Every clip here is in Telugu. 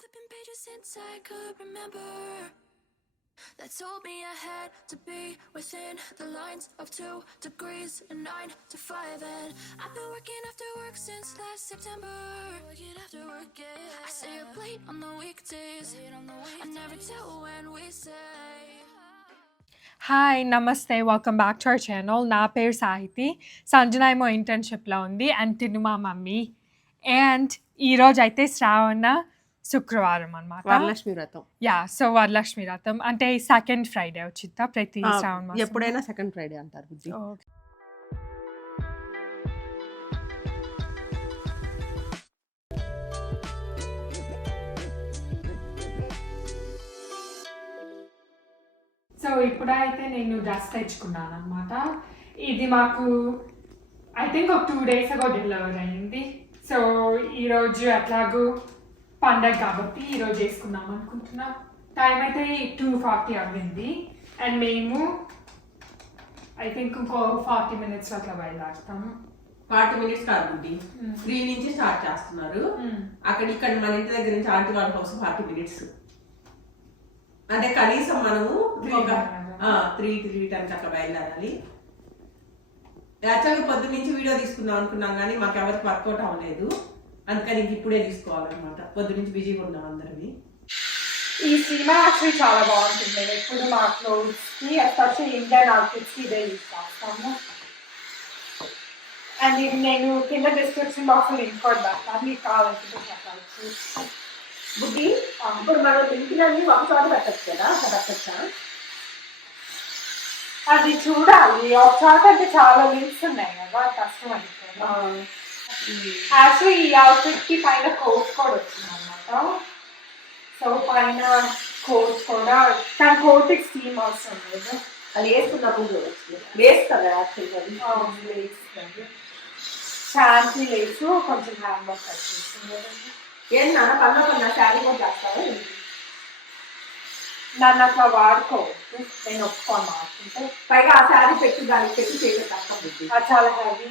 flipping pages since I could remember that told me I had to be within the lines of 2 degrees and 9 to 5. And I've been working after work since last September. Working after work, yeah. I stay up late on the weekdays. I never tell when we say. Hi నమస్తే welcome back to our channel. నా పేరు సాహితి. సంజన ఏమో ఇంటర్న్షిప్లో ఉంది అండ్ తిను మా మమ్మీ. అండ్ ఈరోజు అయితే శ్రావణ శుక్రవారం అనమాట. వరలక్ష్మి వ్రతం. సో వరలక్ష్మి వ్రతం అంటే సెకండ్ ఫ్రైడే వచ్చిందా ప్రతి శ్రావణ మాసం? ఎప్పుడైనా సెకండ్ ఫ్రైడే అంటారు బుద్ధి. సో ఇప్పుడైతే నేను డ్రెస్ తెచ్చుకున్నాను అనమాట. ఇది మాకు ఐ థింక్ ఒక 2 days ago డెలివర్ అయ్యింది. సో ఈరోజు ఎట్లాగూ పండగ కాబట్టి ఈరోజు వేసుకుందాం అనుకుంటున్నా. టైం అయితే 2:40 అవ్వింది అండ్ మేము ఐ థింక్ ఇంకో 40 minutes అట్లా బయలుదేరుతాము. 40 minutes కాదు బుద్ధి, 3 నుంచి స్టార్ట్ చేస్తున్నారు. ఇక్కడ మన ఇంటి దగ్గర నుంచి ఆంటీ వాళ్ళ హౌస్ 40 minutes. అంటే కనీసం మనము 3:10 అట్లా బయలుదేరాలి. యాక్చువల్గా పొద్దున్న నుంచి వీడియో తీసుకుందాం అనుకున్నాం కానీ మాకు ఎవరికి వర్కౌట్ అవ్వలేదు, అందుకని ఇంక ఇప్పుడే తీసుకోవాలన్నమాట. పొద్దు నుంచి బిజీగా ఉన్నాం అందరివి. ఈ సినిమా యాక్చువల్లీ చాలా బాగుంటుంది. ఎప్పుడు మా క్లోత్స్కి ఎస్పెషల్లీ ఇండియన్ అవుట్ఫిట్స్కి ఇదే యూజ్ చేస్తాము. అండ్ ఇది నేను కింద డిస్క్రిప్షన్ బాక్స్లో లింక్ కూడా పెడతాను, మీకు కావాలనుకుంటే చెప్పవచ్చు. బుద్ధి ఇప్పుడు మనం లింకులన్నీ ఒక చోట పెట్టచ్చు కదా, పెట్టచ్చా? అది చూడాలి. ఒకసారి అంటే చాలా లింక్స్ ఉన్నాయి కదా, కష్టం అయిపోయింది. యాక్చువల్లీ ఈ అవుట్ఫిట్కి పైన కోట్ కూడా వచ్చింది అనమాట. సో పైన కోట్ కూడా కానీ కోట్కి స్టీమ్ అవసరం లేదు, అది వేసుకున్నప్పుడు చూడచ్చు. లేస్ కదా యాక్చువల్గా అది లేస్తుంది. శాంతి లేసు కొంచెం హ్యాండ్ వర్క్ వచ్చేసింది. ఏంటన్నా పన్న శారీ కూడా చేస్తావా? నన్ను అట్లా వాడుకోవద్దు, నేను ఒప్పుకొని వాడుకుంటే. పైగా ఆ శారీ పెట్టి దానికి పెట్టి చేయడం కష్టం బుద్ధి. అది చాలా హెవీ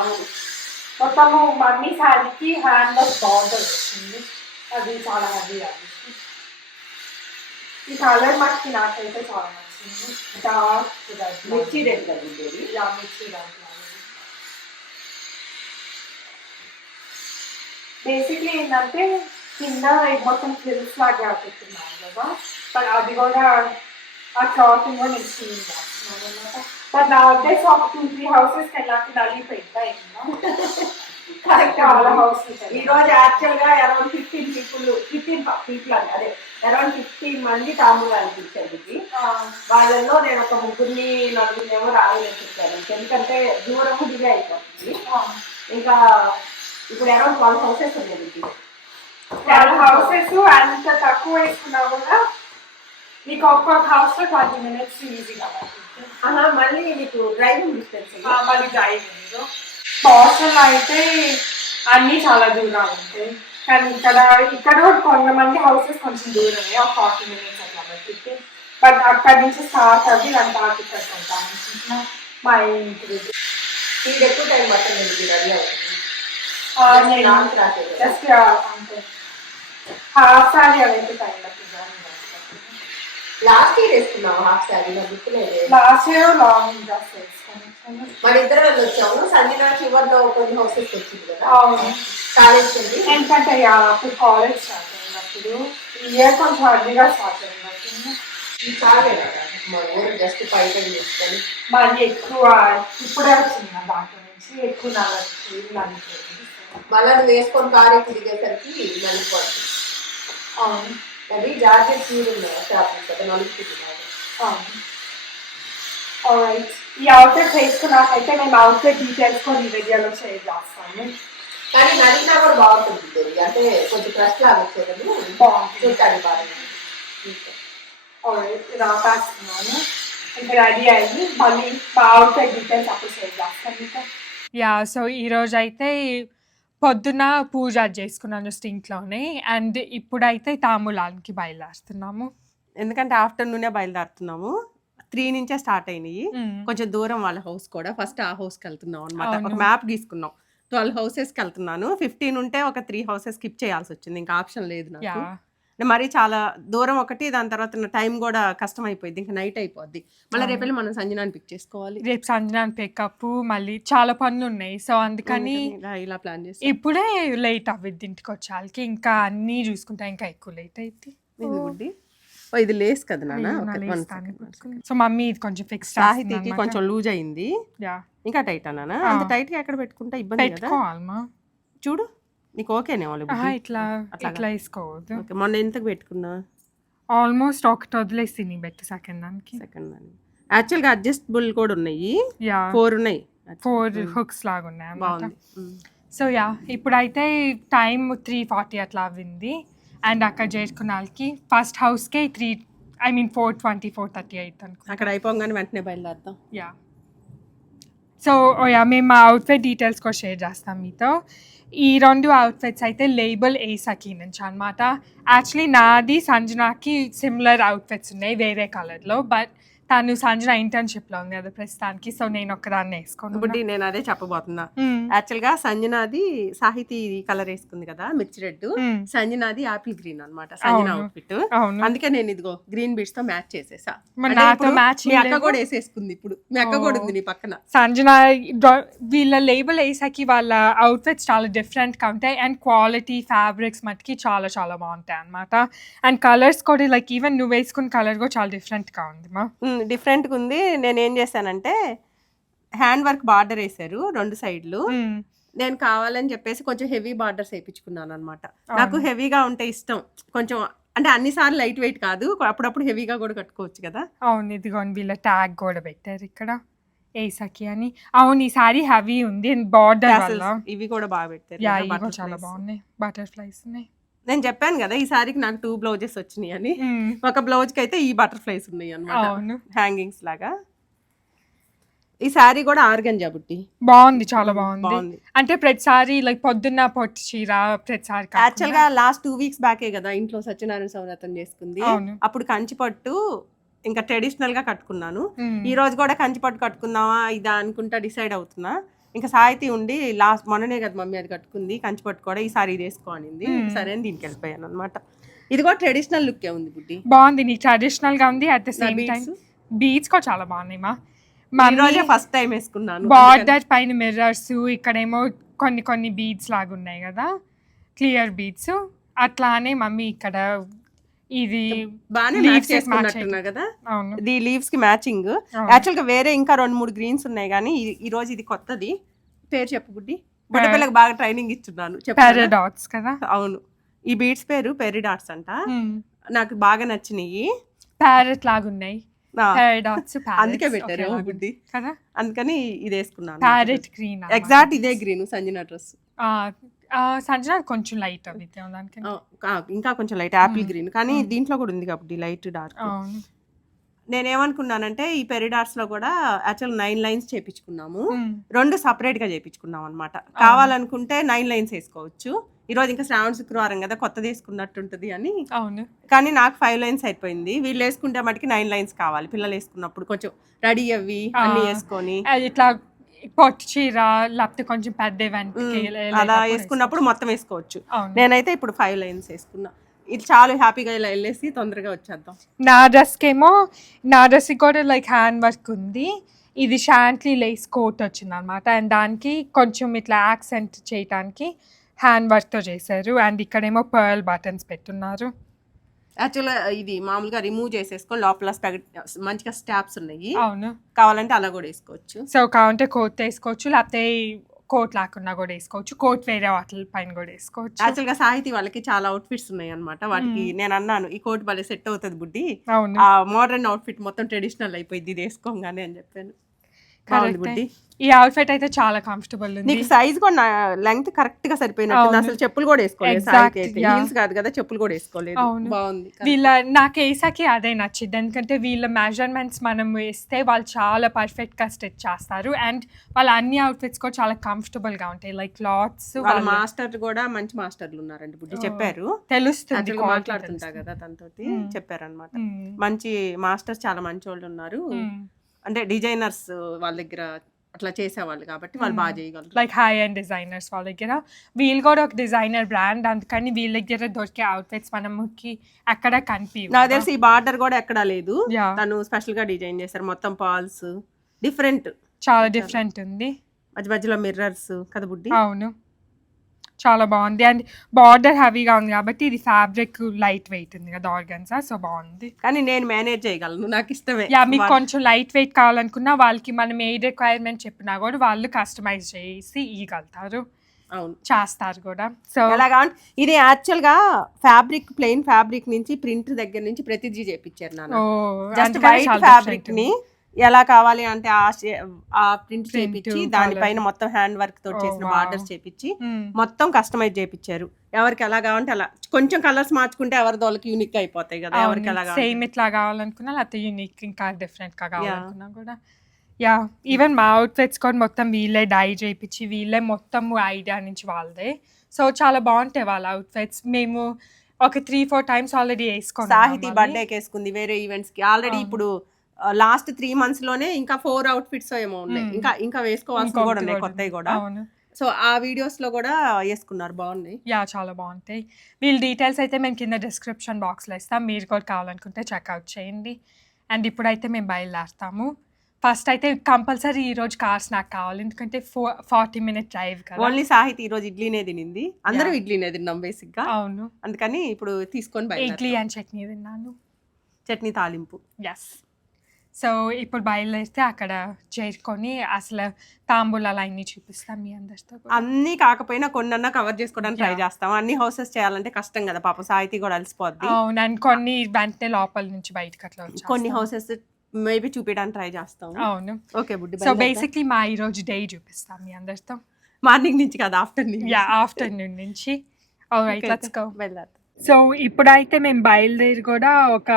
ఉంది. మొత్తము మమ్మీ శారీకి హ్యాండ్ వర్క్ బార్డర్ వచ్చింది, అది చాలా హెవీ. అది ఈ కలర్ మట్టి నాకైతే చాలా నచ్చింది. డార్క్ మిర్చి రెడ్ కదా బుద్ధి. మిర్చి రంగు. బేసిక్లీ ఏంటంటే కింద మొత్తం ఫ్రిల్స్ లాగా పెట్టున్నాను కదా, బట్ అది కూడా ఆ క్లాతింగ్ కూడా నేను క్లీన్ చేస్తున్నాను అనమాట. బట్ నా ఉద్దేశం ఒక 2-3 houses వెళ్ళాక నలిగిపోయిందా చాలా హౌసెస్. ఈ రోజు యాక్చువల్గా అరౌండ్ 15 people అండి, అదే అరౌండ్ 15 మంది తాంబూలాలు ఇచ్చారు. వాళ్ళల్లో నేను ఒక 3-4 ఏమో రావాలని చెప్పాను, ఎందుకంటే దూరము డిలే అయిపోతుంది. ఇంకా ఇప్పుడు అరౌండ్ 12 houses ఉన్నాయి. 12 houses అంత తక్కువ వేసుకున్నా కూడా నీకు ఒక్కొక్క హౌస్లో 20 minutes ఈజీగా పడుతుంది. మళ్ళీ నీకు డ్రైవింగ్ డిస్టెన్స్, మళ్ళీ డ్రైవింగ్. పార్సల్ అయితే అన్నీ చాలా దూరాలు ఉంటాయి, కానీ ఇక్కడ కొంతమంది హౌసెస్ కొంచెం దూరమే, ఒక 40 minutes అట్లా పడుతుంది. బట్ అక్కడి నుంచి స్టార్ట్ అవ్వి నేను తాకిట్టు ఉంటాను అనుకుంటున్నా మా ఇంటి దగ్గర. ఇది ఎక్కువ టైం పడుతుంది రెడీ అవుతుంది. జస్ట్ అంటే హాఫ్ సారీ అవైతే టైం పడుతుంది. లాస్ట్ ఇయర్ వేసుకున్నాము హాఫ్ సారీ, నా గుర్తులేదు. లాస్ట్ ఇయర్ లాంగ్ డ్రెస్ వేసుకున్నాను. మన ఇద్దరు వచ్చాము. సంజన చివరిలో కొన్ని హౌసెస్ వచ్చింది కదా కాలేజ్ కి. ఎందుకంటే అప్పుడు కాలేజ్ స్టార్ట్ అయినప్పుడు ఈ ఇయర్ కొంచెం అడ్డీగా స్టార్ట్ అయినట్టుంది. ఇది చాలే కదా మా ఊరు జస్ట్ బయట తీసుకొని మళ్ళీ ఎక్కువ ఇప్పుడే వచ్చింది నా దాంట్లో నుంచి ఎక్కువ నలిపోయింది. మళ్ళీ నువ్వు వేసుకొని కారు ఎక్కువ దిగేసరికి నలిపోతుంది. అది జాకెట్ తీరుంది షాప్ కదా నలుపుతుంది. ఈ అవుట్లెట్ వేసుకున్నాకైతే మేము అవుట్లెట్ డీటెయిల్స్ కూడా ఈ వీడియోలో షేర్ చేస్తాము. కానీ నలిగినా కూడా బాగుంటుంది, అంటే కొంచెం ఫ్రెష్ లాగా వచ్చేది బాగుంటుంది, చూడటానికి బాగా రాస్తున్నాను. ఇంకా రెడీ అయ్యి మళ్ళీ అవుట్లెట్ డీటెయిల్స్ అప్పుడు షేర్ చేస్తాను. సో ఈరోజు అయితే పొద్దున పూజ చేసుకున్నాను జస్ట్ ఇంట్లోనే. అండ్ ఇప్పుడైతే తాంబూలానికి బయలుదేరుతున్నాము, ఎందుకంటే ఆఫ్టర్నూనే బయలుదేరుతున్నాము. 3 నుంచే స్టార్ట్ అయినాయి. కొంచెం దూరం వాళ్ళ హౌస్ కూడా, ఫస్ట్ ఆ హౌస్కి వెళ్తున్నాం అనమాట. ఒక మ్యాప్ గీసుకున్నాం, 12 houses కి వెళ్తున్నాను. 15 ఉంటే ఒక 3 houses స్కిప్ చేయాల్సి వచ్చింది. ఇంకా ఆప్షన్ లేదు నాకు. యా మరి చాలా దూరం ఒకటి, దాని తర్వాత టైం కూడా కష్టం అయిపోయింది. ఇంకా నైట్ అయిపోద్ది. మళ్ళీ రేపెళ్ళి మనం సంజనాన్ని పిక్ చేసుకోవాలి. రేపు సంజనాన్ని పికప్ మళ్ళీ చాలా పనులు ఉన్నాయి. సో అందుకని ఇలా ప్లాన్ చేసి ఇప్పుడే లేట్ అవ్వద్ది ఇంటికి వచ్చాలకి. ఇంకా అన్నీ చూసుకుంటా ఇంకా ఎక్కువ లేట్ అయితే. ఇది లేస్ కదా నాన్న. సో మమ్మీ ఇది కొంచెం ఫిక్స్ సాహితీకి కొంచెం లూజ్ అయింది. యా ఇంకా టైట్ అన్నానా? అంత టైట్ గా ఎక్కడ పెట్టుకుంటా ఇబ్బంది కదా. పెట్టుకోవాలమ్మా. చూడు నీకు ఓకేనే వాళ్ళు ఇట్లా ఇట్లా వేసుకోవద్దు. మొన్న ఎంతకు పెట్టుకున్నా? ఆల్మోస్ట్ ఒకటి వదిలేసి నీ బెట్ సెకండ్ దానికి. యాక్చువల్ గా అడ్జస్టబుల్ కూడా ఉన్నాయి. యా 4 ఉన్నాయి. 4 హుక్స్ లాగా ఉన్నాయి అన్నమాట. బాగుంది. సో యా ఇప్పుడైతే టైం 3:40 అట్లా అవ్వింది. అండ్ అక్కడ చేసుకున్న వాళ్ళకి ఫస్ట్ హౌస్కే 4:20 4:30 అవుతుంది అనుకో. అక్కడ అయిపోగానే వెంటనే బయలుదేరుతాం. యా సో యా మేము మా అవుట్ఫిట్ డీటెయిల్స్ కూడా షేర్ చేస్తాం మీతో. ఈ 2 అవుట్ఫిట్స్ అయితే లేబుల్ ఏసకి నుంచి అనమాట. యాక్చువల్లీ నాది సంజనాకి సిమిలర్ అవుట్ఫిట్స్ ఉన్నాయి వేరే కలర్లో. బట్ తను సంజన ఇంటర్న్షిప్లో ఉంది కదా ప్రస్తుతానికి. సో నేను ఒక్కదాన్ని వేసుకోను. ఇప్పుడు నేను అదే చెప్పబోతున్నా. యాక్చువల్ గా సంజనాది సాహితీ కలర్ వేసుకుంది కదా మిర్చి రెడ్, సంజనాది ఆపిల్ గ్రీన్ అన్నమాట సంజన అవుట్ఫిట్. అందుకే నేను ఇదిగో గ్రీన్ బీడ్స్ తో మ్యాచ్ చేసేసా. మీ అక్క కూడా వేసేసుకుంది. ఇప్పుడు మీ అక్క కూడా ఉంది నీ పక్కన. సంజన వీళ్ళ లేబుల్ వేసాకి వాళ్ళ అవుట్ఫిట్స్ చాలా డిఫరెంట్ గా ఉంటాయి. అండ్ క్వాలిటీ ఫ్యాబ్రిక్స్ మటుకి చాలా చాలా బాగుంటాయి అనమాట. అండ్ కలర్స్ కూడా లైక్ ఈవెన్ నువ్వు వేసుకున్న కలర్ కూడా చాలా డిఫరెంట్ గా ఉంది మా. డిఫరెంట్గా ఉంది. నేను ఏం చేశానంటే హ్యాండ్ వర్క్ బార్డర్ వేసారు 2 సైడ్లు. నేను కావాలని చెప్పేసి కొంచెం హెవీ బార్డర్స్ వేయించుకున్నాను అనమాట. నాకు హెవీగా ఉంటే ఇష్టం కొంచెం. అంటే అన్నిసార్లు లైట్ వెయిట్ కాదు, అప్పుడప్పుడు హెవీగా కూడా కట్టుకోవచ్చు కదా. అవును ఇదిగోండి వీళ్ళ ట్యాగ్ కూడా పెట్టారు ఇక్కడ ఏసకి అని. అవును ఈ సారీ హెవీ ఉంది. బార్డర్ వల్ల ఇవి కూడా బాగా పెట్టారు. ఇవి చాలా బాగున్నాయి. బటర్ఫ్లైస్ ఉన్నాయి. నేను చెప్పాను కదా ఈ సారీకి నాకు 2 బ్లౌజెస్ వచ్చినాయి అని. ఒక బ్లౌజ్ కి అయితే ఈ బటర్ఫ్లైస్ ఉన్నాయి అన్నమాట, హ్యాంగింగ్స్ లాగా. ఈ సారీ కూడా ఆర్గంజా బుట్టి బాగుంది, చాలా బాగుంది. అంటే ప్రతిసారి లైక్ పొద్దున్న పొట్టి చీర ప్రతిసారి. యాక్చువల్ గా లాస్ట్ 2 వీక్స్ బ్యాకే కదా ఇంట్లో సత్యనారాయణ సౌరతం చేసుకుంది. అప్పుడు కంచి పట్టు ఇంకా ట్రెడిషనల్ గా కట్టుకున్నాను. ఈ రోజు కూడా కంచి పట్టు కట్టుకుందామా ఇదా అనుకుంటా డిసైడ్ అవుతున్నా. ఇంకా సాహితీ ఉండి లాస్ట్ మొన్ననే కదా మమ్మీ అది కట్టుకుంది కంచి పట్టు కూడా, ఈసారి ఇది వేసుకో అనింది. సరే అని దీనికి వెళ్ళిపోయాను అనమాట. ఇది కూడా ట్రెడిషనల్ లుక్ ఉంది బుడ్డి. బాగుంది, నీ ట్రెడిషనల్ గా ఉంది. At the same time beads కూడా చాలా బాగున్నాయి మా. రోజే ఫస్ట్ టైం వేసుకున్నాను. బార్డర్ పైన మిర్రర్స్, ఇక్కడేమో కొన్ని బీడ్స్ లాగా ఉన్నాయి కదా క్లియర్ బీడ్స్. అట్లానే మమ్మీ ఇక్కడ ఇది బాగానే మ్యాచ్ చేసుకున్నట్టున్నా కదా. ఇది లీవ్స్ కి మ్యాచింగ్. యాక్చువల్ గా వేరే ఇంకా 2-3 గ్రీన్స్ ఉన్నాయి కానీ ఈ రోజు ఇది కొత్తది. పేరు చెప్పు బుడ్డి. బుడ్డపిల్లకి బాగా ట్రైనింగ్ ఇస్తున్నాను. పెరిడాట్స్ కదా. అవును ఈ బీడ్స్ పేరు పెరిడాట్స్ అంట. నాకు బాగా నచ్చినాయి. ప్యారెట్ లాగా ఉన్నాయి. అందుకే పెట్టారు బుడ్డి కదా. అందుకని ఇది వేసుకున్నాను. ప్యారెట్ గ్రీన్ ఎగ్జాక్ట్ ఇదే గ్రీన్ సంజన డ్రెస్. సంజన కొంచెం లైట్ అవి ఇంకా కొంచెం లైట్ యాపిల్ గ్రీన్, కానీ దీంట్లో కూడా ఉంది కాబట్టి లైట్ డార్క్. నేనేమనుకున్నానంటే ఈ పెరిడార్స్ లో కూడా యాక్చువల్ 9 లైన్స్ చేపించుకున్నాము. 2 సపరేట్ గా చేపించుకున్నాం అనమాట. కావాలనుకుంటే 9 లైన్స్ వేసుకోవచ్చు. ఈ రోజు ఇంకా శ్రావణ శుక్రవారం కదా కొత్తది వేసుకున్నట్టుంటది అని. అవును కానీ నాకు 5 లైన్స్ అయిపోయింది. వీళ్ళు వేసుకుంటే మటుకి 9 లైన్స్ కావాలి. పిల్లలు వేసుకున్నప్పుడు కొంచెం రెడీ అవ్వి అన్ని వేసుకొని ఇట్లా పొట్టి చీర లేకపోతే కొంచెం పెద్ద ఈవెంట్ అలా వేసుకున్నప్పుడు మొత్తం వేసుకోవచ్చు. నేనైతే ఇప్పుడు 5 లైన్స్ వేసుకున్నా. ఇది చాలా హ్యాపీగా ఇలా వెళ్ళేసి తొందరగా వచ్చేద్దాం. నా డ్రెస్ కూడా లైక్ హ్యాండ్ వర్క్ ఉంది. ఇది షాంట్లీ లేస్ కోట్ వచ్చింది అనమాట. అండ్ దానికి కొంచెం ఇట్లా యాక్సెంట్ చేయడానికి హ్యాండ్ వర్క్ తో చేశారు. అండ్ ఇక్కడేమో పర్ల్ బటన్స్ పెట్టున్నారు. యాక్చువల్గా ఇది మామూలుగా రిమూవ్ చేసేసుకొని లోపల మంచిగా స్టాప్స్ ఉన్నాయి. అవును కావాలంటే అలా కూడా వేసుకోవచ్చు. సో కావాలంటే కోట్ వేసుకోవచ్చు, లేకపోతే కోట్ లేకుండా కూడా వేసుకోవచ్చు. కోట్ వేరే వాటి పైన కూడా వేసుకోవచ్చు. యాక్చువల్గా సాహితీ వాళ్ళకి చాలా అవుట్ఫిట్స్ ఉన్నాయి అనమాట. వాటికి నేను అన్నాను ఈ కోట్ భలే సెట్ అవుతుంది బుడ్డి, ఆ మోడర్న్ అవుట్ఫిట్ మొత్తం ట్రెడిషనల్ అయిపోయింది ఇది వేసుకోగానే అని చెప్పాను. బుడ్డి ఈ అవుట్ఫిట్ అయితే చాలా కంఫర్టబుల్ ఉంది. నీకు సైజ్ కూడా లెంగ్త్ కరెక్ట్ గా సరిపోయినట్టు. అసలు చెప్పులు కూడా వేసుకోలేదు. హీల్స్ కాదు కదా, చెప్పులు కూడా వేసుకోలేదు. బాగుంది. నాకు వేసాకి అదే నచ్చింది. ఎందుకంటే వీళ్ళ మెజర్మెంట్స్ మనం వేస్తే వాళ్ళు చాలా పర్ఫెక్ట్ గా స్టిచ్ చేస్తారు. అండ్ వాళ్ళ అన్ని అవుట్ఫిట్స్ కూడా చాలా కంఫర్టబుల్ గా ఉంటాయి. Like clothes. వాళ్ళ మాస్టర్ కూడా మంచి మాస్టర్లు ఉన్నారండి బుడ్డి, చెప్పారు. తెలుస్తుంది మాట్లాడుతుంటా కదా తనతోటి చెప్పారు అనమాట. మంచి మాస్టర్స్ చాలా మంచి వాళ్ళు ఉన్నారు. అంటే డిజైనర్స్ వాళ్ళ దగ్గర అట్లా చేసేవాళ్ళు కాబట్టి వాళ్ళు బాగా చేయగలరు. లైక్ హై అండ్ డిజైనర్స్ వాళ్ళ దగ్గర. వీళ్ళు కూడా ఒక డిజైనర్ బ్రాండ్, అందుకని వీళ్ళ దగ్గర దొరికే అవుట్ఫిట్స్ మనకి అక్కడ కనిపించవు. నాకు తెలిసి ఈ బార్డర్ కూడా ఎక్కడా లేదు, Yeah. తను స్పెషల్ గా డిజైన్ చేశారు. మొత్తం పాల్స్ డిఫరెంట్, చాలా డిఫరెంట్ ఉంది. మధ్య మధ్యలో మిర్రర్స్ కదా బుడ్డి. అవును, చాలా బాగుంది. అండ్ బార్డర్ హెవీగా ఉంది కాబట్టి ఇది ఫ్యాబ్రిక్ లైట్ వెయిట్ ఉంది కదా ఆర్గన్జా, సో బాగుంది. కానీ నేను మేనేజ్ చేయగలను, నాకు ఇష్టమే. యా, మీకు కొంచెం లైట్ వెయిట్ కావాలనుకున్నా వాళ్ళకి మనం ఏ రిక్వైర్మెంట్ చెప్పినా కూడా వాళ్ళు కస్టమైజ్ చేసి ఇవ్వగలుగుతారు. అవును, చేస్తారు కూడా. సో ఎలాగా ఇది యాక్చువల్ గా ఫ్యాబ్రిక్, ప్లెయిన్ ఫ్యాబ్రిక్ నుంచి ప్రింట్ దగ్గర నుంచి ప్రతిదీ చేపించారు నాన్న. జస్ట్ వైట్ ఫ్యాబ్రిక్ ని ఎలా కావాలి అంటే ఆ ప్రింట్ చేపించి దానిపైన మొత్తం హ్యాండ్ వర్క్ తోటి చేసిన బార్డర్స్ చేపించి మొత్తం కస్టమైజ్ చేపించారు. ఎవరికి ఎలా కావాలంటే అలా, కొంచెం కలర్స్ మార్చుకుంటే ఎవరి వాళ్ళకి యూనిక్ అయిపోతాయి కదా. ఎవరికి ఎలా సేమ్ ఇట్లా కావాలనుకున్నా లేకపోతే యూనిక్ ఇంకా డిఫరెంట్ గా కావాలనుకున్నా కూడా. యా, ఈవెన్ మా అవుట్ఫిట్స్ కూడా మొత్తం వీళ్ళే డై చేయించి వీళ్ళే మొత్తం ఐడియా నుంచి వాళ్ళదే. సో చాలా బాగుంటాయి వాళ్ళ అవుట్ఫిట్స్. మేము ఒక 3-4 టైమ్స్ ఆల్రెడీ వేసుకున్నాం. సాహితీ బర్త్డేకి వేసుకుంది, వేరే ఈవెంట్స్ కి ఆల్రెడీ. ఇప్పుడు లాస్ట్ 3 months లోనే ఇంకా 4 అవుట్ఫిట్స్ ఏమో ఉన్నాయి, ఇంకా వేసుకోవాల్సి కూడా ఉన్నాయి కొత్తవి కూడా. సో ఆ వీడియోస్ లో కూడా వేసుకున్నారు, బాగున్నాయి. యా, చాలా బాగుంటాయి. వీళ్ళ డీటెయిల్స్ అయితే మేము కింద డిస్క్రిప్షన్ బాక్స్లో ఇస్తాం, మీరు కూడా కావాలనుకుంటే చెక్అవుట్ చేయండి. అండ్ ఇప్పుడైతే మేము బయలుదేరుతాము. ఫస్ట్ అయితే కంపల్సరీ ఈ రోజు కార్ స్నాక్ కావాలి, ఎందుకంటే 40 minute డ్రైవ్ కదా. ఓన్లీ సాహితీ ఈ రోజు ఇడ్లీనే తినింది, అందరూ ఇడ్లీనే తిన్నాం బేసిక్ గా. అవును, అందుకని ఇప్పుడు తీసుకొని ఇడ్లీ అండ్ చట్నీ తిన్నాను, చట్నీ తాలింపు. ఎస్. సో ఇప్పుడు బయలుదేరితే అక్కడ చేరుకొని అసలు తాంబూలాలు అన్నీ చూపిస్తాం మీ అందరితో. అన్ని కాకపోయినా కొన్నన్నా కవర్ చేసుకోవడానికి ట్రై చేస్తాం. అన్ని హౌసెస్ చేయాలంటే కష్టం కదా, పాప సాహితీ కూడా అలసిపోద్ది. అవును, అండ్ కొన్ని వెంటనే లోపల నుంచి బయటకు అట్లా వచ్చి కొన్ని హౌసెస్ మేబీ చూపించడానికి ట్రై చేస్తాం. అవును, ఓకే బుడ్డి. సో బేసిక్లీ మా ఈ రోజు డే చూపిస్తాం మీ అందరితో. మార్నింగ్ నుంచి కదా, ఆఫ్టర్నూన్. యా, ఆఫ్టర్నూన్ నుంచి. Alright, let's go. వెళ్దాం. సో ఇప్పుడైతే మేము బయలుదేరి కూడా ఒక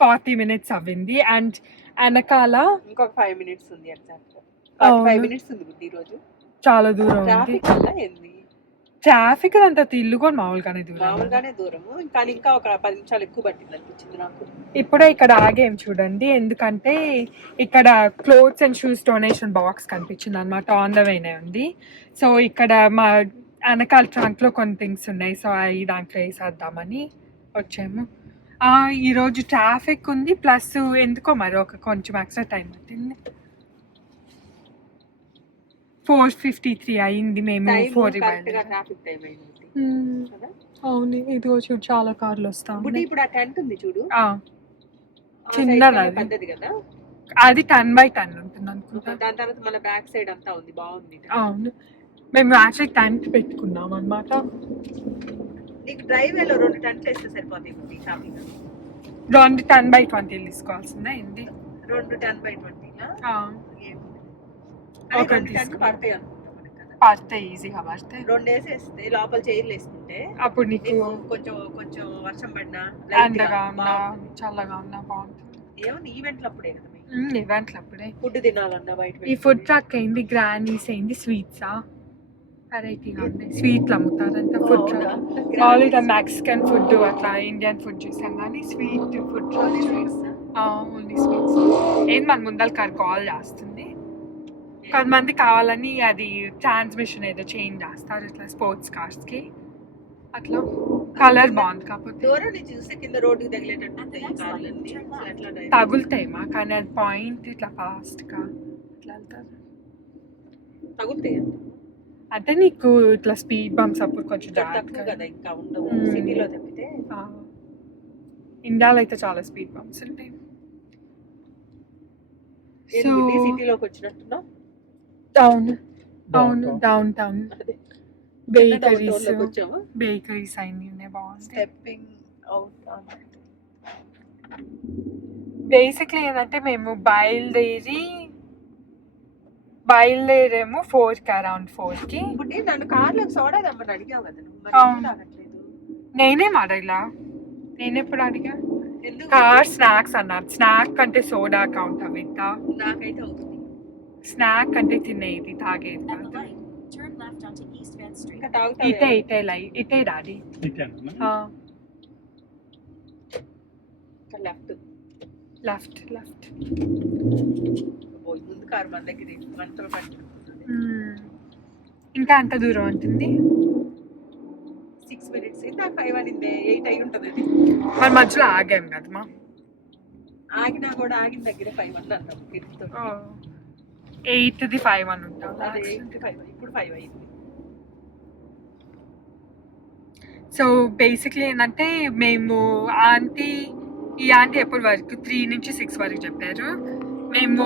40 minutes అవ్వింది. అండ్ వెనకాల ఇంకొక 5 minutes ఉంది, ఎగ్జాక్ట్ 45 minutes ఉంది బుడ్డి. ఈ రోజు చాలా దూరం ఉంది. ట్రాఫిక్ వల్ల ఏంది, ట్రాఫిక్ అంతా ఇల్లు కూడా మామూలుగానే దూరము, కానీ ఇంకా ఒక 10 నిమిషాలు ఎక్కువ పట్టింది అనిపించింది నాకు. ఇప్పుడే ఇక్కడ ఆగేం చూడండి, ఎందుకంటే ఇక్కడ clothes and shoes donation box కనిపించింది అనమాట, ఆన్ ద వేనే ఉంది. సో ఇక్కడ మా వెనకాల ట్రంక్లో కొన్ని థింగ్స్ ఉన్నాయి, సో అవి దాంట్లో వేసేద్దామని వచ్చాము. ఈరోజు ట్రాఫిక్ ఉంది, ప్లస్ ఎందుకో మరి కొంచెం ఎక్స్ట్రా టైం పట్టింది. 4:53 అయింది, మేము 4 అవును. ఇదిగో చూడు, చాలా కార్లు వస్తాం. ఇప్పుడు ఆ టెంట్ ఉంది చూడు, చిన్నది పెద్దది కదా, అది 10x10 ఉంటుంది అనుకుంటా. దాని తర్వాత మన బ్యాక్ సైడ్ అంతా ఉంది, బాగుంది. అవును, మేము యాక్చువల్లీ టెంట్ పెట్టుకున్నాం అనమాట. నీకు డ్రైవ్ వేలో 2 టెంట్లు వేస్తే సరిపోతాయి షాపింగ్. 2 10x20 తీసుకోవాల్సిందే ఏంటి, 2 10x20 పడతాయి, ఈజీగా పడతాయి. 2 వేసేస్తే లోపల చైర్లు వేసుకుంటే అప్పుడు నీకు కొంచెం వర్షం పడినా ఎండగా ఉన్నా చల్లగా ఉన్నా బాగుంటుంది. ఏమన్నా ఈవెంట్లు అప్పుడే కదా, ఈవెంట్లు అప్పుడే. ఫుడ్ తినాలన్నా బయట. ఈ ఫుడ్ ట్రక్ ఏంటి, గ్రానీస్ ఏంటి, స్వీట్సా, వెరైటీగా ఉంది. స్వీట్లు అమ్ముతారంట food truck. Already Mexican food అట్లా ఇండియన్ ఫుడ్ చూసాం, కానీ sweet food truck only sweets. ఏం మన ముందర కాల్ చేస్తుంది, కొంతమంది కావాలని అది ట్రాన్స్మిషన్ ఏదో చేంజ్ చేస్తారు ఇట్లా స్పోర్ట్స్ కార్స్ కి అట్లా. కలర్ బాగుంది, కాకపోతే దూరం నుంచి చూస్తే కింద రోడ్డుకి తగిలేటట్టు తగులుతాయి మా, కానీ అది పాయింట్ ఇట్లా ఫాస్ట్ గా ఇట్లా వెళ్తారు. తగులుతాయి అంటే నీకు ఇట్లా స్పీడ్ బంప్స్ అప్పుడు కొంచెం కదా, ఇంకా ఉండవు సిటీలో తప్పితే. ఇండియాలో అయితే చాలా స్పీడ్ బంప్స్ ఉంటాయి. సిటీలోకి వచ్చినట్టున్నా. అవును అవును, డౌన్ టౌన్ బేకరీస్ అన్ని ఉన్నాయి, బాగుంది. బేసిక్లీ ఏంటంటే మేము బయలుదేరేమో 4కి, అరౌండ్ 4కి. నన్ను కార్లో సోడా తెమ్మని అడిగావు కదా, నేనేం అడగలా, నేనెప్పుడు అడిగా. కార్ స్నాక్స్ అన్నారు, స్నాక్ అంటే సోడా కౌంట్ అవి. నాకైతే అవుతుంది, స్నాక్ అంటే తినేది తాగేది కాదు. ఇటే డాడీ, లెఫ్ట్ లెఫ్ట్. పోయి ముందు కారు మన దగ్గర గంటలు పట్టుకుంటుంది. ఇంకా అంత దూరం ఉంటుంది. 6 minutes అయితే 5 అనింది, 8 అయి ఉంటుంది. మరి మధ్యలో ఆగాం కదమ్మా. ఆగినా కూడా ఆగిన దగ్గర 5 అని అన్నాం. 8ది 5 అని ఉంటాం. అదే 5 ఇప్పుడు 5 అయింది. సో బేసిక్లీ ఏంటంటే మేము ఈ ఆంటీ ఎప్పటి వరకు 3 నుంచి 6 వరకు చెప్పారు. మేము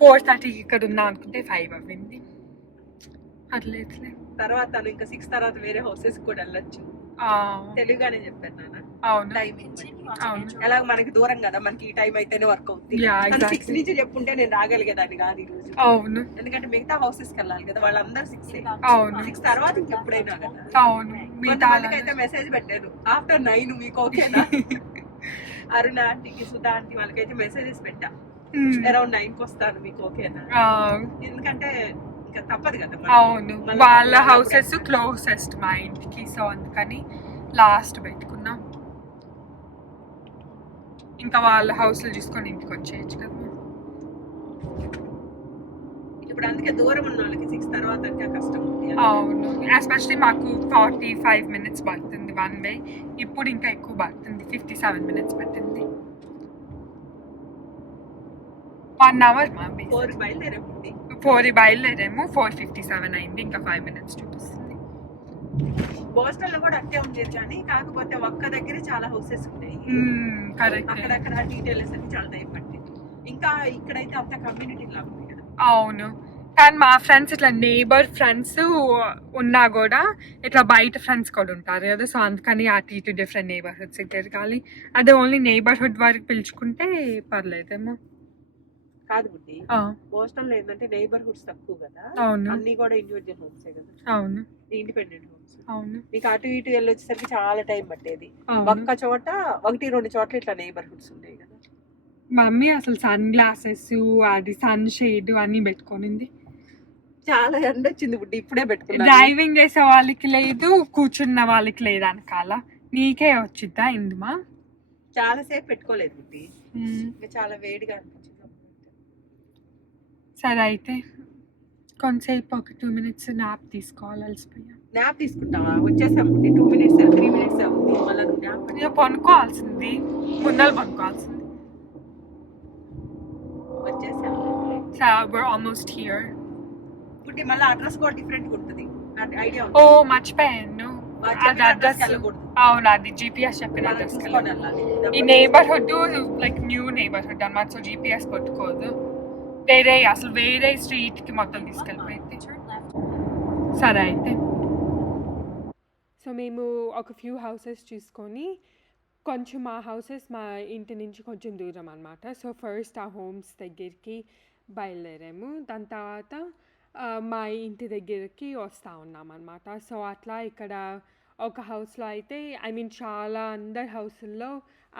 4:30 ఇక్కడ ఉందాం అనుకుంటే 5 అవ్వింది. అట్లేట్లే తర్వాత తను ఇంకా 6 తర్వాత వేరే హౌసెస్ కూడా వెళ్ళొచ్చు. తెలుగుగానే చెప్పాను నాన్న. అవును టైం ఇచ్చి అవును. ఎలా మనకి దూరం కదా, మనకి ఈ టైం అయితేనే వర్క్ అవుతుంది. 6 నుంచి చెప్పుంటే నేను రాగలిగేదాన్ని కాదు ఈ రోజు. అవును ఎందుకంటే మిగతా హౌసెస్ కి వెళ్ళాలి కదా, వాళ్ళందరూ 6 అవును 6 తర్వాత ఇంకెప్పుడైనా కదా. అవును. కొంతమందికి అయితే మెసేజ్ పెట్టాను ఆఫ్టర్ 9 మీకు ఓకేనా. అరుణ ఆంటీకి, సుధా ఆంటీ వాళ్ళకైతే మెసేజెస్ పెట్టా అరౌండ్ 9కి వస్తాను మీకు ఓకేనా. ఎందుకంటే ఇంకా తప్పదు కదా. అవును వాళ్ళ హౌసెస్ క్లోజెస్ట్ మా ఇంటికి, సో అందుకని లాస్ట్ పెట్టుకున్నాం. ఇంకా వాళ్ళ హౌస్లు చూసుకొని ఇంటికి వచ్చేయచ్చు కదా. ఇప్పుడు అందుకే దూరం ఉన్న వాళ్ళకి 6 తర్వాత అంటే కష్టం ఉంది. అవును ఎస్పెషలీ మాకు 45 minutes పడుతుంది 1 way. ఇప్పుడు ఇంకా ఎక్కువ పడుతుంది, 57 minutes పట్టింది. 1 hour మా 4 బయలుదేరేముంది. 4 బయలుదేరేమో 4:57 అయింది. ఇంకా 5 minutes చూపిస్తుంది. బోస్టన్ లో కూడా అట్టే ఉండేది కానీ కాకపోతే ఒక్క దగ్గర చాలా హౌసెస్ ఉన్నాయి. అక్కడక్కడ డీటెయిల్స్ అని చాలా టైం పట్టింది. ఇంకా ఇక్కడైతే అంత కమ్యూనిటీ లాగా ఉంది కదా. అవును కానీ మా ఫ్రెండ్స్ ఇట్లా నేబర్ ఫ్రెండ్స్ ఉన్నా కూడా ఇట్లా బయట ఫ్రెండ్స్ కూడా ఉంటారు కదా, సో అందుకని అటు ఇటు డిఫరెంట్ నేబర్హుడ్స్ తిరగాలి. అదే ఓన్లీ నేబర్హుడ్ వరకు పిలుచుకుంటే పర్లేదేమో. కాదు బుడ్డి, బోస్టన్ లో ఏంటంటే నైబర్హుడ్స్ తక్కువ కదా. అవును అన్ని కూడా ఇండివిజువల్ హోమ్సే కదా. అవును ఇండిపెండెంట్ హోమ్స్. అవును నీకు అటు ఇటు వెళ్ళొచ్చేసరికి చాలా టైం పట్టేది. ఒక్క చోట 1-2 చోట్ల ఇట్లా నైబర్హుడ్స్ ఉన్నాయి కదా. మమ్మీ అసలు సన్ గ్లాసెస్ అది సన్ షేడ్ అన్ని పెట్టుకోనింది. చాలా ఎండ వచ్చింది బుడ్డి, ఇప్పుడే పెట్టుకున్నా. డ్రైవింగ్ చేసే వాళ్ళకి లేదు, కూర్చున్న వాళ్ళకి లేదు అనకాల. నీకే వచ్చిద్దా ఇందుమా? చాలా సేపు పెట్టుకోలేదు బుడ్డి, ఇంకా చాలా వేడిగా అనిపించింది. సరే అయితే కొంతసేపు ఒక 2 minutes నాప్ తీసుకోవాలి, అలసిపోయా. నాప్ తీసుకుంటావా? వచ్చేసాం బుడ్డి, 2 minutes 3 minutes అవుతుంది. మళ్ళీ నువ్వు నాప్ పనుకోవాల్సింది, ముందలు పనుకోవాల్సింది. వచ్చేసాం. So we're almost here. బుడ్డి మళ్ళీ అడ్రస్ కూడా డిఫరెంట్ ఉంటుంది, ఐడియా ఓ మర్చిపోయాను. అది అడ్రస్ అవును, అది GPS చెప్పిన అడ్రస్. ఈ నేబర్హుడ్ లైక్ న్యూ నేబర్హుడ్ అన్నమాట, సో GPS పట్టుకోదు. అసలు వేరే స్ట్రీట్ కి మొత్తం తీసుకెళ్ళిపోయింది. సరే అయితే సో మేము ఒక ఫ్యూ హౌసెస్ చూసుకొని కొంచెం మా హౌసెస్ మా ఇంటి నుంచి కొంచెం దూరం అనమాట. సో ఫస్ట్ ఆ హోమ్స్ దగ్గరికి బయలుదేరాము, దాని తర్వాత మా ఇంటి దగ్గరికి వస్తూ ఉన్నాం అనమాట. సో అట్లా ఇక్కడ ఒక హౌస్లో అయితే చాలా అందరి హౌస్ల్లో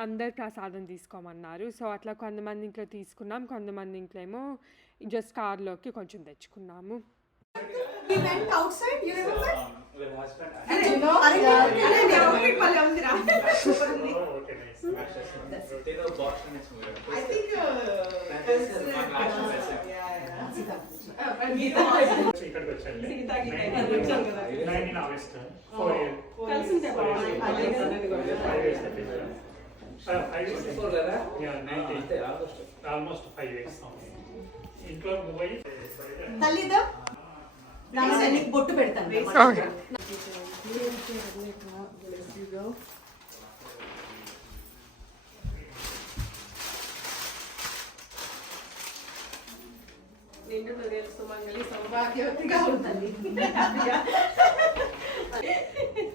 అందరు ప్రసాదం తీసుకోమన్నారు. సో అట్లా కొంతమంది ఇంట్లో తీసుకున్నాం, కొంతమంది ఇంట్లో ఏమో జస్ట్ కార్లోకి కొంచెం తెచ్చుకున్నాము. We went outside, you remember? With husband. And you know, Okay, nice. Potato box and it's moving. I think ఇక్కడికి వచ్చండి. Sita 19 August 4 years. 5 years అయిపోయింది. 5 years. Yeah, 19. Almost 5 years. ఇంట్లో పోయి తల్లిదా నీకు బొట్టు పెడతాను. నిండు నూరేళ్ళు సుమంగళి సౌభాగ్యవతిగా ఉంటుంది.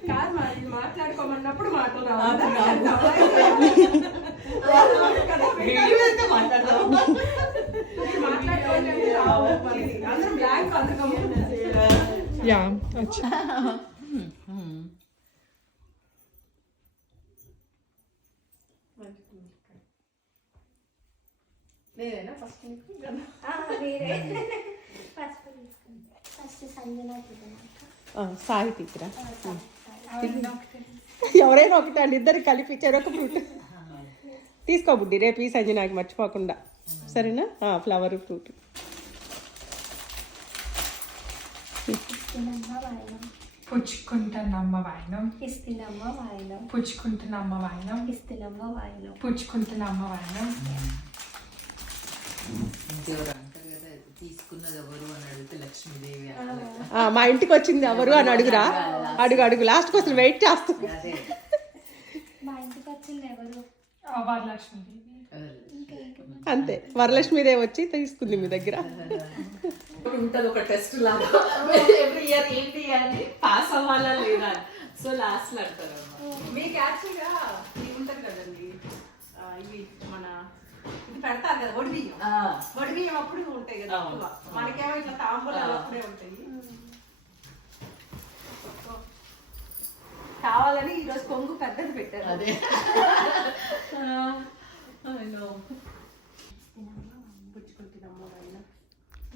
కాదు మరి మాట్లాడుకోమన్నప్పుడు మాటలు అందరం బ్లాంక్ అందుకం. యా అచ్చా నేనేనా ఫస్ట్ సాయి తీరా ఎవరైనా ఒకటి అండి, ఇద్దరు కలిపి చెరొక ఫ్రూట్ తీసుకో బుడ్డి, రేపు ఈ సంజనాకి మర్చిపోకుండా. సరేనా ఫ్లవర్ ఫ్రూట్. పుచ్చుకుంటున్నమ్మ వాయినం ఇస్తినమ్మ వాయినం పుచ్చుకుంటున్నమ్మ వాయినం ఇస్తినమ్మ వాయినం పుచ్చుకుంటున్నమ్మ వాయినం. ఇంకెవరు అంటారు కదా, తీసుకున్నది ఎవరు అని అడిగితే లక్ష్మీదేవి అనాలి. మా ఇంటికి వచ్చింది ఎవరు అని అడుగురా. అడుగు లాస్ట్ కోసం వెయిట్ చేస్తుంది. అదే మా ఇంటికి వచ్చింది ఎవరు? వరలక్ష్మీదేవి. అంతే, వరలక్ష్మీదేవి వచ్చి తీసుకుంది మీ దగ్గర. ఉంటుంది ఒక టెస్ట్ లాగా ఎవ్రీ ఇయర్ ఏంటి అని పాస్ అవ్వాలా లేదా. సో లాస్ట్ లో అంటారు మీకు యాక్చువల్గా ఇవి ఉంటుంది కదండి, ఇవి మన ఇది పెడతారు కదా వడి బియ్యం అప్పుడు ఉంటాయి కదా ఎక్కువ. మనకేమో ఇట్లా తాంబూలాలు అప్పుడే ఉంటాయి. కావాలని ఈరోజు కొంగు పెద్దది పెట్టారు. అదే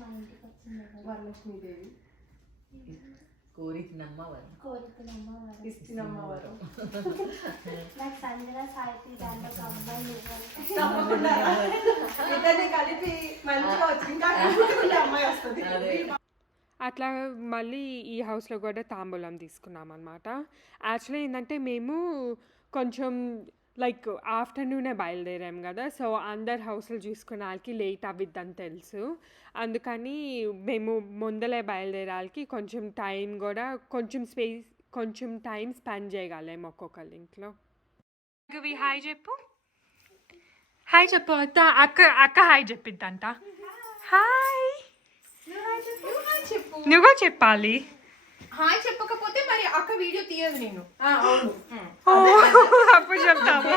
మా ఇంటికి వచ్చింది ఎవరు? వరలక్ష్మీదేవి. కోరికనమ్మ వారు. కోరికలమ్మ వారు. ఇస్తినమ్మవారు. నాకు సంజన సాహితీ దాంట్లో ఒక అమ్మాయి ఇవ్వాలి. తప్పకుండా ఇద్దరిని కలిపి మంచిగా వచ్చి ఇంకా అమ్మాయి వస్తుంది. అట్లా మళ్ళీ ఈ హౌస్లో కూడా తాంబూలం తీసుకున్నాం అనమాట. యాక్చువల్లీ ఏంటంటే మేము కొంచెం లైక్ ఆఫ్టర్నూనే బయలుదేరాం కదా, సో అందరు హౌస్లు చూసుకునే వాళ్ళకి లేట్ అవ్విద్దని తెలుసు. అందుకని మేము ముందలే బయలుదేరాలకి కొంచెం టైం కూడా కొంచెం టైం స్పెండ్ చేయగలేము ఒక్కొక్కరి ఇంట్లో. హాయ్ చెప్పు, హాయ్ చెప్పు. అక్క హాయ్ చెప్పిద్దంట. హాయ్ నువ్వు కూడా చెప్పాలి. హాయ్ చెప్పకపోతే మరి అక్క వీడియో తీయదు నేను. అవును అప్పుడు చెప్తావా?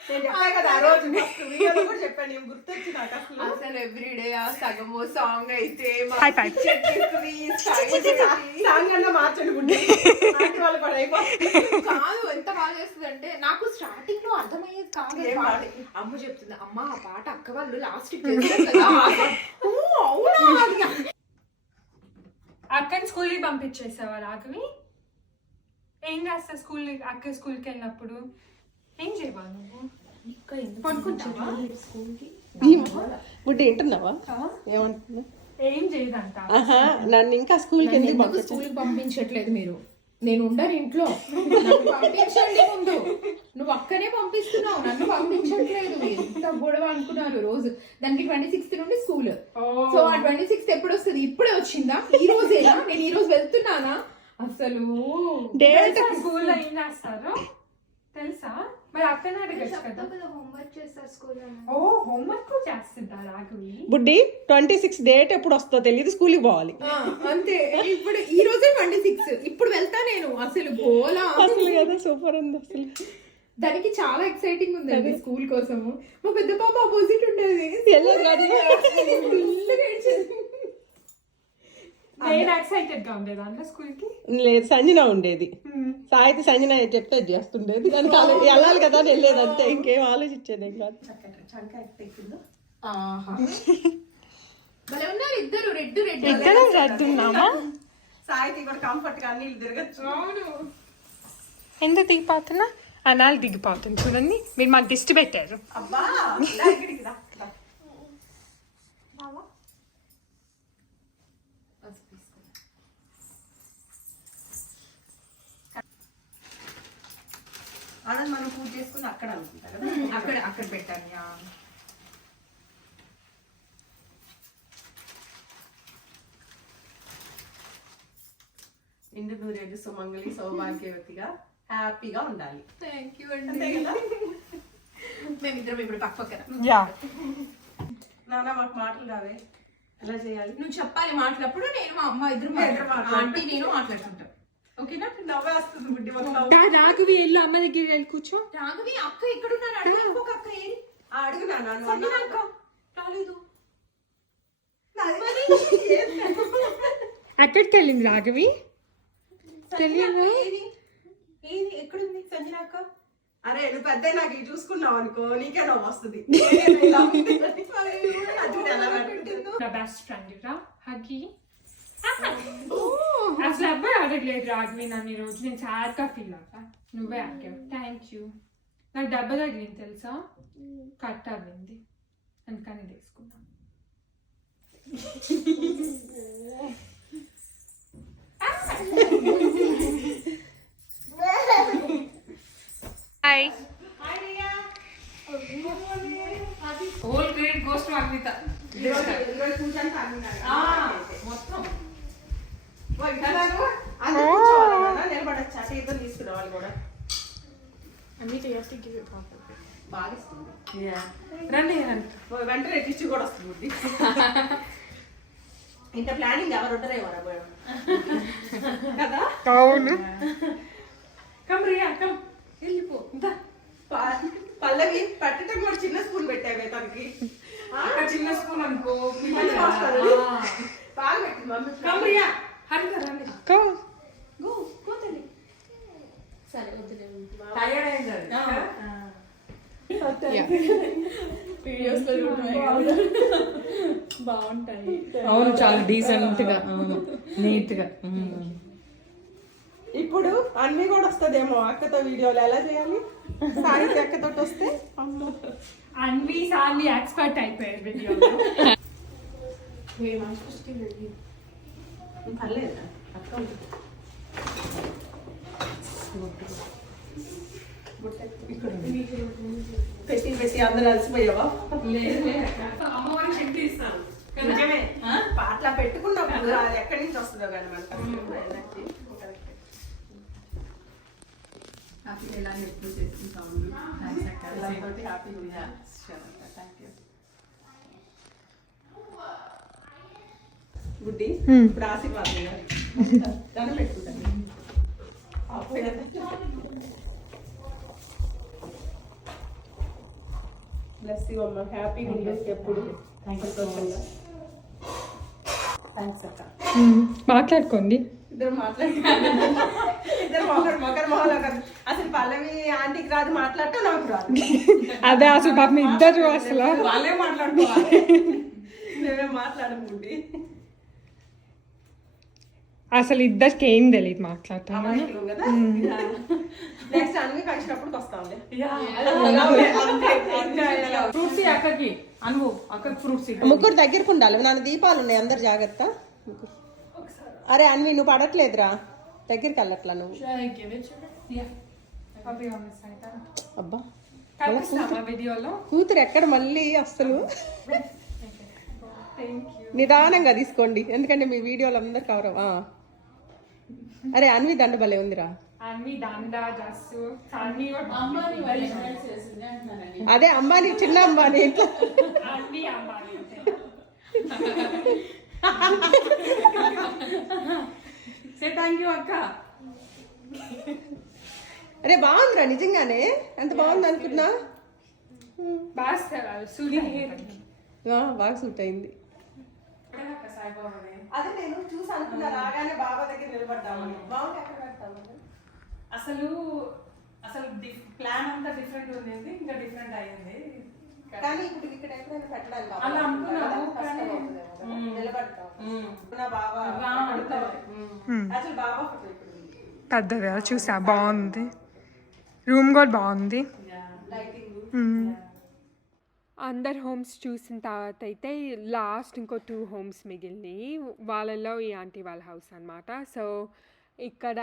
నేను చెప్పాను కదా ఆ రోజు వీడియోలో కూడా చెప్పాను, నేను గుర్తొచ్చి నాకు అసలు అసలు ఎవ్రీడే ఆ సగము సాంగ్ అయితే High five. సాంగ్ అన్నా మార్చనుకుంటే వాళ్ళు కూడా అయిపోతుంది. కాదు ఎంత బాగా చేస్తుంది అంటే నాకు స్టార్టింగ్ లో అర్థమయ్యేది కాదు. ఏం పాట. పాట? అమ్మ చెప్తుంది, అమ్మ ఆ పాట అక్క వాళ్ళు లాస్ట్ కదా. ఓ, అవునా అని. అక్కని స్కూల్కి పంపించేసావా రాఘవి? ఏం చేస్తా అక్క స్కూల్కి వెళ్ళినప్పుడు ఏం చేయవా నువ్వు? పనుకుంటావా? బుడ్డి వింటున్నావా? ఏమంటున్నా? ఏం చేయదంట. నన్ను ఇంకా స్కూల్కి ఎందుకు పంపించారు? స్కూల్కి పంపించట్లేదు మీరు. నేను ఉండను ఇంట్లో. నన్ను పంపించండి ముందు. నువ్వు అక్కనే పంపిస్తున్నావు, నన్ను పంపించట్లేదు. మీరు ఇంత గొడవ అనుకున్నారు రోజు. దానికి 26th నుండి స్కూల్. సో ఆ 26th ఎప్పుడు వస్తుంది? ఇప్పుడే వచ్చిందా? ఈ రోజేనా? నేను ఈ రోజు వెళ్తున్నానా? అసలు స్కూల్లో ఏం చేస్తారు తెలుసా? మరి అక్కనే అడగచ్చు కదా. హోంవర్క్ చేస్తారు స్కూల్లో. ఓ హోంవర్క్ చేస్తుందా రాఘవి? బుడ్డి 26 డేట్ ఎప్పుడు వస్తుందో తెలియదు, స్కూల్కి పోవాలి అంతే. ఇప్పుడు ఈ రోజే 26. ఇప్పుడు వెళ్తా నేను. అసలు గోలా అసలు కదా. సూపర్ ఉంది అసలు. దానికి చాలా ఎక్సైటింగ్ ఉందండి స్కూల్ కోసము. మా పెద్ద పాప ఆపోజిట్ ఉండేది. నేను ఎక్సైటెడ్ గా ఉండేది అన్న స్కూల్ కి. లేదు, సంజన ఉండేది. సాయితి సంజన చెప్తే చేస్తుండేది. దానికి వెళ్ళాలి కదా అని వెళ్ళేది అంతే, ఇంకేం ఆలోచించేది కాదు. భలే ఉన్నారు ఇద్దరు. రెడ్ ఇద్దరం చదువుతున్నామా? సాయికి కూడా కంఫర్ట్ గా నీళ్ళు తిరగచ్చు. అవును. ఎందుకు దిగిపోతున్నా? అనాలు దిగిపోతుంది చూడండి. మీరు మాకు దిష్టి పెట్టారు. అబ్బా ఇక్కడికి రా. అదే మనం పూజ చేసుకుని అక్కడ అనుకుంటా కదా. అక్కడ పెట్టాను. ఇందు నూరేళ్ళు సుమంగళి సౌభాగ్యవతిగా హ్యాపీగా ఉండాలి. థ్యాంక్ యూ అంతే అండి. కదా. మేమిద్దరం ఇప్పుడు పక్క పక్కన. యా నాన్న మాకు మాటలు రావే, ఎలా చేయాలి? నువ్వు చెప్పాలి మాట్లాడప్పుడు. నేను మా అమ్మ ఇద్దరు ఆంటీ నేను మాట్లాడుతుంటాం. ఓకేనా? నవ్వేస్తుంది బుడ్డి మొత్తం. రాఘవి వెళ్ళి అమ్మ దగ్గర వెళ్ళి కూర్చో. రాఘవి అక్క ఎక్కడున్నారు? అడుగు. ఇంకొక అక్క ఏది? అడుగు నాన్న. సంజన అక్క రాలేదు. ఎక్కడికి వెళ్ళింది రాఘవి? తెలియదు. ఏది ఎక్కడుంది సంజన అక్క? అరే నువ్వు పెద్ద నాకు ఇవి చూసుకున్నావు అనుకో, నీకే నవ్వు వస్తుంది. నా బెస్ట్ ఫ్రెండ్ రా హగ్గి. అసలు అబ్బాయి అడగలేదు రాఘవి నన్ను ఈ రోజు. నేను సాడ్గా ఫీల్ అవుతా. నువ్వే అడిగావు. Thank you. నాకు దెబ్బ తగిలింది తెలుసా? కట్ అవ్వింది. అందుకని ఇది వేసుకున్నాను. Hi. Whole grade goes to Anvita. మొత్తం నిలబడచ్చా చేతులు తీసుకునే వాళ్ళు కూడా బాగా ఇస్తుంది. రండి రండి. వెంటనే టిష్యూ కూడా వస్తుంది బుద్ధి. ఇంత ప్లానింగ్ ఎవరు ఉంటారేమో కదా. అవును. కమ్ రియా కమ్ వెళ్ళిపో. పల్లవి పట్టడం కూడా చిన్న స్పూన్ పెట్టావే తనకి. చిన్న స్పూన్ అనుకో బాగా పెట్టింది మమ్మీ. కమ్ రియా హరిగా రండి. గో గో తల్లి. సరే వద్దులే. టైర్డ్ అయింది. వీడియోస్ లో బాగుంటాయి. అవును చాలా డీసెంట్ గా నీట్ గా. ఇప్పుడు అన్ని కూడా వస్తుందేమో అక్కతో వీడియోలు ఎలా చేయాలి. సాయి అక్కతో వస్తే అన్ని సార్లు ఎక్స్పర్ట్ అయిపోయారు వీడియోలో. పర్లేదు అక్క పెట్టి పెట్టి అందరూ అలసిపోయావా? అమ్మవారి శక్తి ఇస్తాను. నిజమే. అట్లా పెట్టుకున్నప్పుడు అది ఎక్కడి నుంచి వస్తుందో కానీ మనకి హ్యాపీ ఎలా ఎప్పుడు చేసుకుంటాము. హ్యాపీగా. గుడ్డి ఇప్పుడు ఆశీర్వాదం దండం పెట్టుకుంటాను. బ్లెస్ యు అమ్మ. హ్యాపీగా ఉండేసి ఎప్పుడు. సంతోషంగా. థ్యాంక్స్ అక్క. మాట్లాడుకోండి. ఇద్దరు మొక్కరు మొహలు ఒకరు. అసలు పల్లవి ఆంటీకి రాదు మాట్లాడటం, నాకు రాదు. అదే అసలు పాపం ఇద్దరు అసలు వాళ్ళే మాట్లాడుకోవాలి. మేమే మాట్లాడకుండి. అసలు ఇద్దరికి ఏం తెలియదు మాట్లాడతాను. కదా నెక్స్ట్ అన్ని కలిసినప్పుడు వస్తాంలే. ఫ్రూట్స్ అక్కకి అను అక్కకి ఫ్రూట్స్. ముగ్గురు దగ్గరకు ఉండాలి. నన్ను దీపాలు ఉన్నాయి, అందరు జాగ్రత్త. అరే అన్వి నువ్వు పడట్లేదురా, దగ్గరికి వెళ్ళట్లా నువ్వు. అబ్బా వీడియోలో కూతురు ఎక్కడ మళ్ళీ అసలు నిదానంగా తీసుకోండి, ఎందుకంటే మీ వీడియోలు అందరు కవర్. అరే అన్వి దండ భలే ఉందిరా. అన్ని దండ డ్రెస్సు అన్ని అదే అంబానీ, చిన్న అంబానీ. అన్ని అమ్మాలి. థ్యాంక్ యూ అక్క. అరే బాగుందిరా నిజంగానే, ఎంత బాగుంది అనుకున్నా. బాగా సూట్ అయింది. అదే నేను చూసి అనుకున్నా రాగానే బాబా దగ్గర నిలబడ్డామని. బాగుంది ఎక్కడ పెడతామని. అసలు ప్లాన్ అంతా డిఫరెంట్ ఉంది, ఇంకా డిఫరెంట్ అయ్యింది. కానీ ఇప్పుడు ఇక్కడ ఎక్కడైనా పెట్టడానికి అలా అనుకున్నాము, నిలబడతాం. బాబా అసలు బాబా ఫోటో ఇప్పుడు పెద్దగా చూసా, బాగుంది. రూమ్ కూడా బాగుంది. అందరు హోమ్స్ చూసిన తర్వాత అయితే లాస్ట్ ఇంకో 2 homes మిగిలినాయి. వాళ్ళలో ఈ ఆంటీ వాళ్ళ హౌస్ అనమాట. సో ఇక్కడ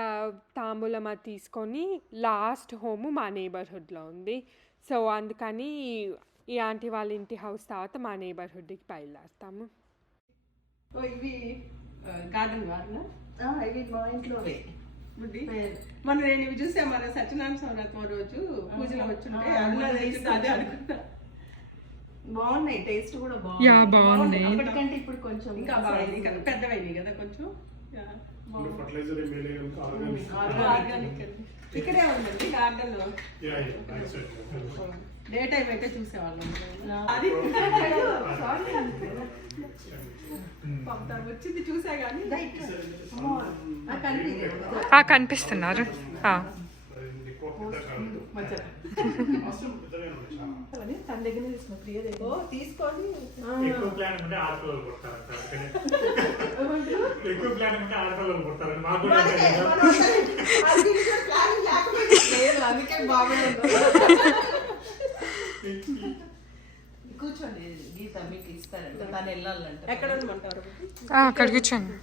తాంబూలం అది తీసుకొని లాస్ట్ హోమ్ మా నేబర్హుడ్లో ఉంది. సో అందుకని ఈ ఆంటీ వాళ్ళ ఇంటి హౌస్ తర్వాత మా నేబర్హుడ్కి బయలుదేరుతాము. ఇవి గార్డెన్ వారినా? ఇవి మా ఇంట్లోవే. మన నేను ఇవి చూసా, మన సత్యనారాయణ సంవత్సరం రోజు పూజలో వచ్చుంటే అదే అనుకుంటా. బాగున్నాయి, టేస్ట్ కూడా బాగుంది. అప్పటికంటే ఇప్పుడు కొంచెం ఇంకా బాగుంది, ఇంకా పెద్దవైనాయి కదా కొంచెం. ఆర్గానిక్ ఇక్కడే ఉందండి గార్డెన్ లో. డే టైం అయితే చూసేవాళ్ళం. అది వచ్చింది చూసా కానీ కనిపిస్తున్నారు. తన దగ్గర తీసుకున్న ప్రియ దగ్గర తీసుకొని ఎక్కువ ప్లాన్ ఉంటే ఆడపిల్లలు కొడతారు. ఎక్కువ ప్లాన్ ఉంటే ఆడపిల్లలు కొడతారు. మాకు అందుకే బాగుంది. కూర్చోండి గీత మీకు ఇస్తారంట తను వెళ్ళాలంట. ఎక్కడ ఉండమంటారు? అక్కడ కూర్చోండి.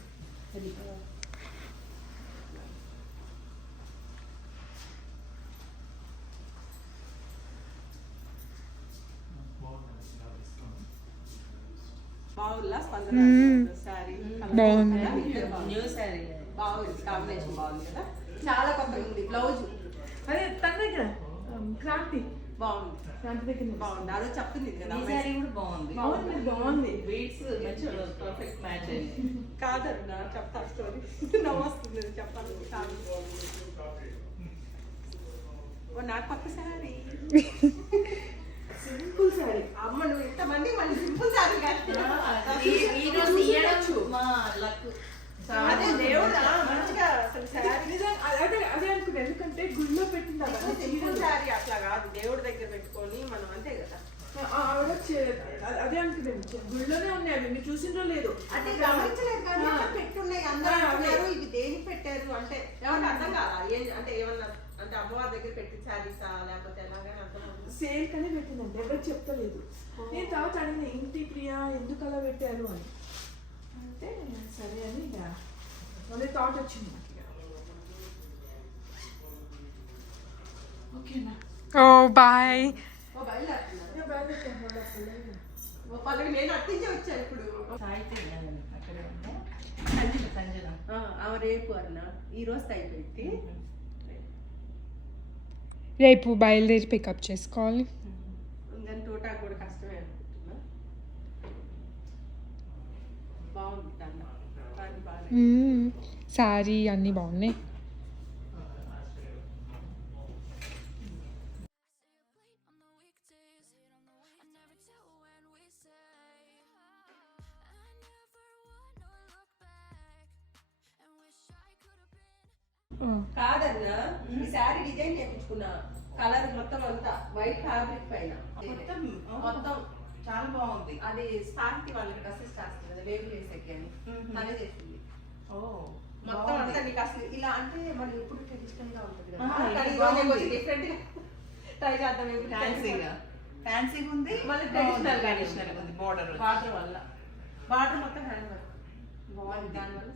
బాగుందా స్పందన శారీ? బాగుంది. న్యూ శారీ బాగుంది, కాంబినేషన్ బాగుంది కదా. చాలా కొత్తగా ఉంది బ్లౌజ్. అదే తన దగ్గర క్రాంతి బాగుంది, క్రాంతి దగ్గర బాగుంది. అదే చెప్తుంది కదా ఈ శారీ కూడా బాగుంది. బాగుంది. బీట్స్ మంచిగా పర్ఫెక్ట్ మ్యాచ్ అయింది. కాదన్నా చెప్తా స్టోరీ. నవ్వొస్తుంది చెప్పాలి. ఓ నాకు పక్క శారీ సింపుల్ శారీ. అమ్మ నువ్వు ఇంతమంది మళ్ళీ సింపుల్ శారీ మా లక్. అదే దేవుడా మంచిగా అసలు శారీ అదే అనుకున్నా, ఎందుకంటే గుడిలో పెట్టింది సింపుల్ శారీ అట్లా కాదు, దేవుడి దగ్గర పెట్టుకొని మనం అంతే కదా. ఆవిడ అదే అనుకున్నాను, గుడిలోనే ఉన్నాయి అవి, మీరు చూసిండ్రో లేదు. అంటే గమనించలేదు కానీ అక్కడ పెట్టున్నాయి అందరూ అంటున్నారు ఇవి దేనికి పెట్టారు అంటే ఏమన్నా అర్థం కాదా అంటే ఏమన్నా అంటే అమ్మవారి దగ్గర పెట్టి శారీసా లేకపోతే ఎలాగని అర్థం సేల్ కనే పెట్టిందండి, ఎవరికి చెప్తలేదు. నేను తర్వాత అడిగిన ఏంటి ప్రియా ఎందుకు అలా పెట్టారు అని అంటే సరే అని ఇక మళ్ళీ థాట్ వచ్చింది నాకు. ఓకేనా? ఓ బాయ్. పల్లవి నేను అట్టించే వచ్చాను ఇప్పుడు. సాహిత్యం అక్కడే ఉందా? సంజన ఆమె రేపు అన్న ఈ రోజు అయిపోయింది. రేపు బయలుదేరి పికప్ చేసుకోవాలి. ఇంకా తోటా కూడా కష్టమే అనుకుంటున్నా. బాగుంది దాన్ని బాగా. శారీ అన్నీ బాగున్నాయి. కాదన్నా ఈ శారీ డిజైన్ చేయించుకున్నా, కలర్ మొత్తం అంతా వైట్ ఫ్యాబ్రిక్ పైన మొత్తం చాలా బాగుంది. అది సాహితీ వాళ్ళకి డ్రెస్సెస్ చేస్తుంది కదా, లేబుల్ వేసేకి అని తనే చేసింది. మొత్తం అంతా నీకు అసలు ఇలా అంటే మనం ఎప్పుడు ట్రెడిషనల్ గా ఉంటుంది కదా, డిఫరెంట్ గా ట్రై చేద్దాం. ఫ్యాన్సీగా ఉంది, మళ్ళీ ట్రెడిషనల్ ఉంది. బోర్డర్ వల్ల బార్డర్ మొత్తం హ్యాండ్ వర్క్ బాగుంది. దానివల్ల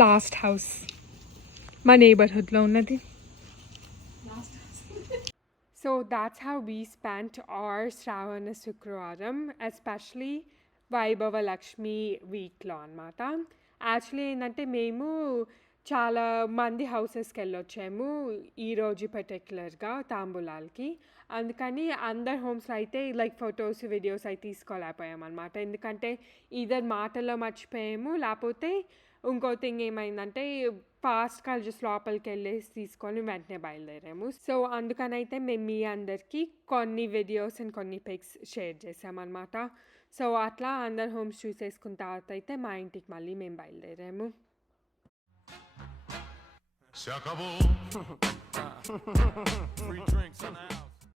లాస్ట్ హౌస్ మా నeighborhoodలో ఉన్నది. So that's how we spent our Shravana Shukravaram, especially వైభవ లక్ష్మి వీక్లో అనమాట. యాక్చువల్లీ ఏంటంటే మేము చాలా మంది హౌసెస్కి వెళ్ళొచ్చాము ఈరోజు పర్టిక్యులర్గా తాంబూలాలకి. అందుకని అందరు హోమ్స్లో అయితే లైక్ ఫొటోస్ వీడియోస్ అయితే తీసుకోలేకపోయాము అనమాట. ఎందుకంటే ఇద్దరు మాటల్లో మర్చిపోయాము, లేకపోతే ఇంకో థింగ్ ఏమైందంటే ఫాస్ట్గా జస్ట్ లోపలికి వెళ్ళేసి తీసుకొని వెంటనే బయలుదేరాము. సో అందుకనైతే మేము మీ అందరికీ కొన్ని వీడియోస్ అండ్ కొన్ని పిక్స్ షేర్ చేసామన్నమాట. సో అట్లా అందరు హోమ్స్ చూసేసుకున్న తర్వాత అయితే మా ఇంటికి మళ్ళీ మేము బయలుదేరాము. Se acabó. Free drinks in the house.